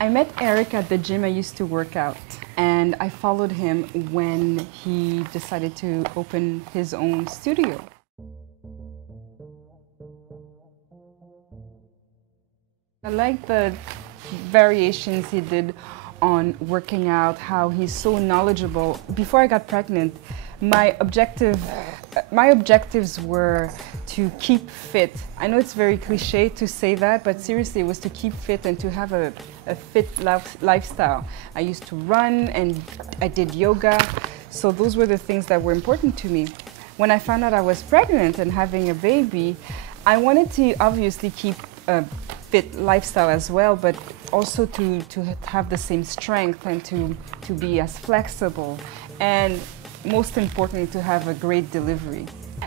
I met Eric at the gym I used to work out, and I followed him when he decided to open his own studio. I like the variations he did on working out, how he's so knowledgeable. Before I got pregnant, my objectives were to keep fit. I know it's very cliche to say that, but seriously, it was to keep fit and to have a fit lifestyle. I used to run and I did yoga, so those were the things that were important to me. When I found out I was pregnant and having a baby, I wanted to obviously keep a fit lifestyle as well, but also to have the same strength and to be as flexible, and most importantly, to have a great delivery.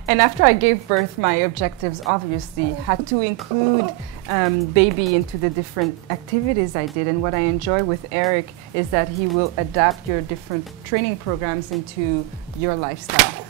And after I gave birth, my objectives obviously had to include baby into the different activities I did. And what I enjoy with Eric is that he will adapt your different training programs into your lifestyle.